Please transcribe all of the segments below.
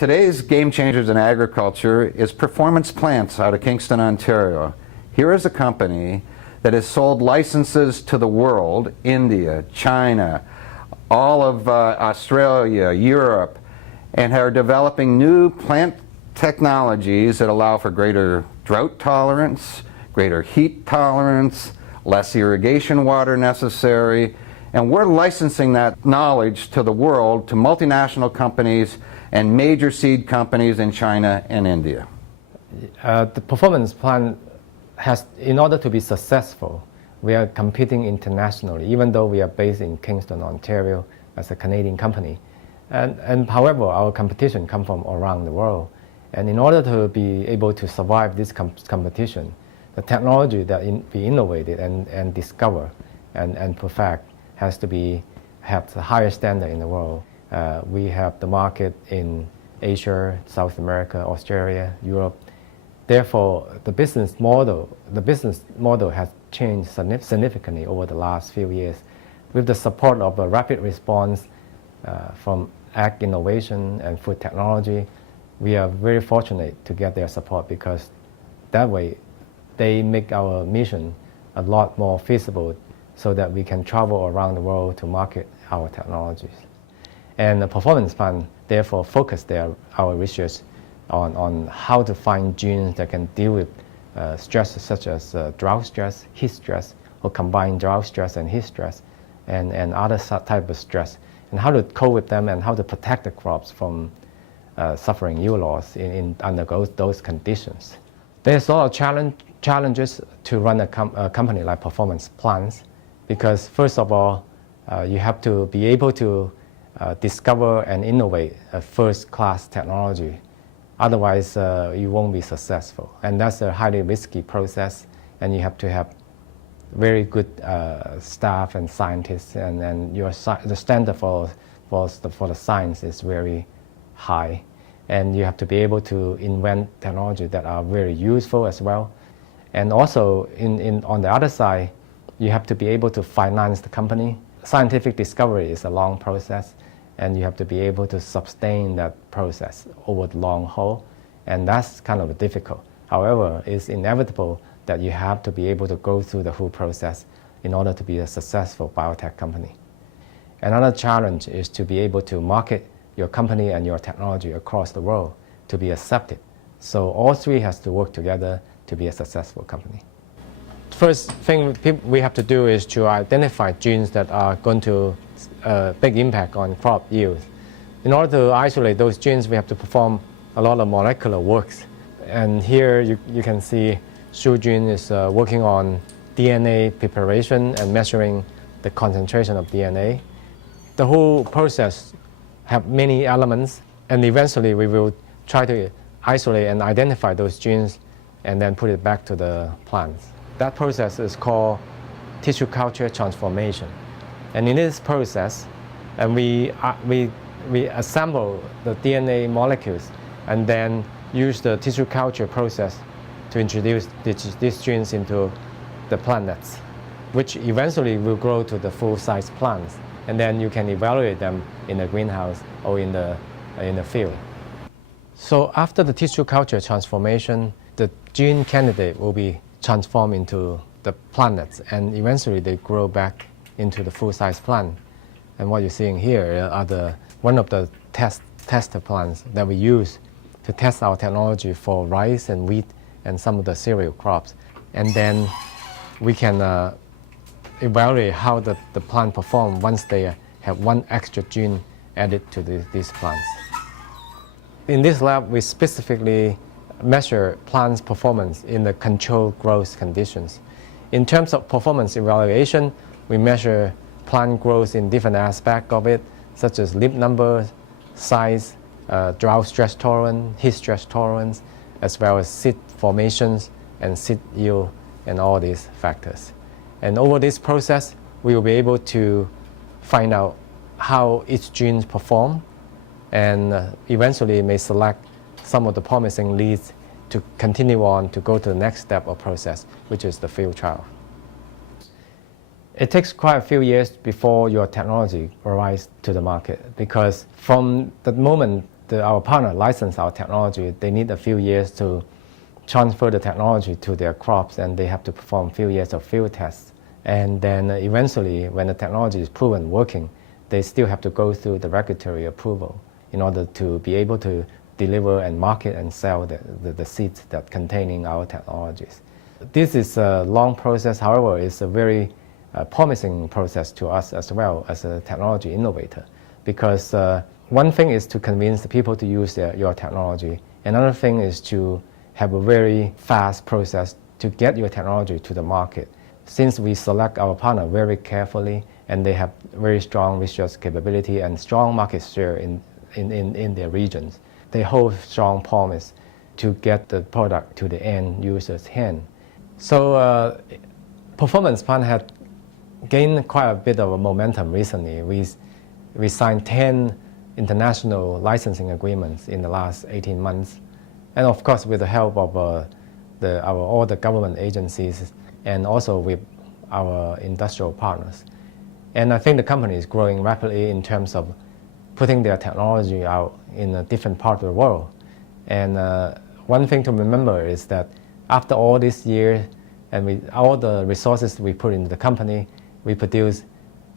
Today's game changers in agriculture is Performance Plants out of Kingston, Ontario. Here is a company that has sold licenses to the world, India, China, all of Australia, Europe, and are developing new plant technologies that allow for greater drought tolerance, greater heat tolerance, less irrigation water necessary, and we're licensing that knowledge to the world, to multinational companies and major seed companies in China and India. The performance plan has, in order to be successful, we are competing internationally, even though we are based in Kingston, Ontario, as a Canadian company. And however, our competition comes from around the world. And in order to be able to survive this competition, the technology that we innovated and discover and perfect has to have the highest standard in the world. We have the market in Asia, South America, Australia, Europe. Therefore, the business model has changed significantly over the last few years. With the support of a rapid response from ag innovation and food technology, we are very fortunate to get their support, because that way they make our mission a lot more feasible, so that we can travel around the world to market our technologies. And the performance plan therefore focus our research on how to find genes that can deal with stresses such as drought stress, heat stress, or combined drought stress and heat stress, and other type of stress, and how to cope with them and how to protect the crops from suffering yield loss under those conditions. There's a lot of challenges to run a company like Performance Plants, because first of all, you have to be able to discover and innovate a first-class technology. Otherwise, you won't be successful. And that's a highly risky process, and you have to have very good staff and scientists, and the standard for the science is very high. And you have to be able to invent technology that are very useful as well. And also, on the other side, you have to be able to finance the company. Scientific discovery is a long process, and you have to be able to sustain that process over the long haul, and that's kind of difficult. However, it's inevitable that you have to be able to go through the whole process in order to be a successful biotech company. Another challenge is to be able to market your company and your technology across the world to be accepted. So all three has to work together to be a successful company. First thing we have to do is to identify genes that are going to big impact on crop yield. In order to isolate those genes, we have to perform a lot of molecular works. And here you can see Shu gene is working on DNA preparation and measuring the concentration of DNA. The whole process have many elements, and eventually we will try to isolate and identify those genes and then put it back to the plants. That process is called tissue culture transformation. And in this process, we assemble the DNA molecules and then use the tissue culture process to introduce these genes into the plantnets, which eventually will grow to the full-size plants. And then you can evaluate them in the greenhouse or in the field. So after the tissue culture transformation, the gene candidate will be transformed into the plantnets, and eventually they grow back into the full-size plant. And what you're seeing here are one of the tester plants that we use to test our technology for rice and wheat and some of the cereal crops. And then we can evaluate how the plant performs once they have one extra gene added to these plants. In this lab, we specifically measure plants' performance in the controlled growth conditions. In terms of performance evaluation, we measure plant growth in different aspects of it, such as leaf number, size, drought stress tolerance, heat stress tolerance, as well as seed formations and seed yield, and all these factors. And over this process, we will be able to find out how each gene performs, and eventually may select some of the promising leads to continue on to go to the next step of process, which is the field trial. It takes quite a few years before your technology arrives to the market, because from the moment our partner license our technology, they need a few years to transfer the technology to their crops, and they have to perform a few years of field tests. And then eventually, when the technology is proven working, they still have to go through the regulatory approval in order to be able to deliver and market and sell the seeds that containing our technologies. This is a long process, however, it's a very promising process to us as well as a technology innovator, because one thing is to convince the people to use your technology. Another thing is to have a very fast process to get your technology to the market. Since we select our partner very carefully and they have very strong research capability and strong market share in their regions, they hold strong promise to get the product to the end user's hand. So Performance Plant had gained quite a bit of a momentum recently. We signed 10 international licensing agreements in the last 18 months. And of course, with the help of all the government agencies and also with our industrial partners. And I think the company is growing rapidly in terms of putting their technology out in a different part of the world. And one thing to remember is that after all this year and all the resources we put into the company, we produced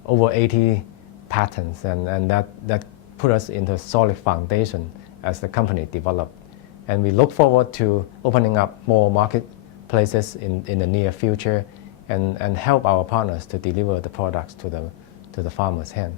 over 80 patents, and that put us into a solid foundation as the company developed. And we look forward to opening up more marketplaces in the near future and help our partners to deliver the products to the farmer's hand.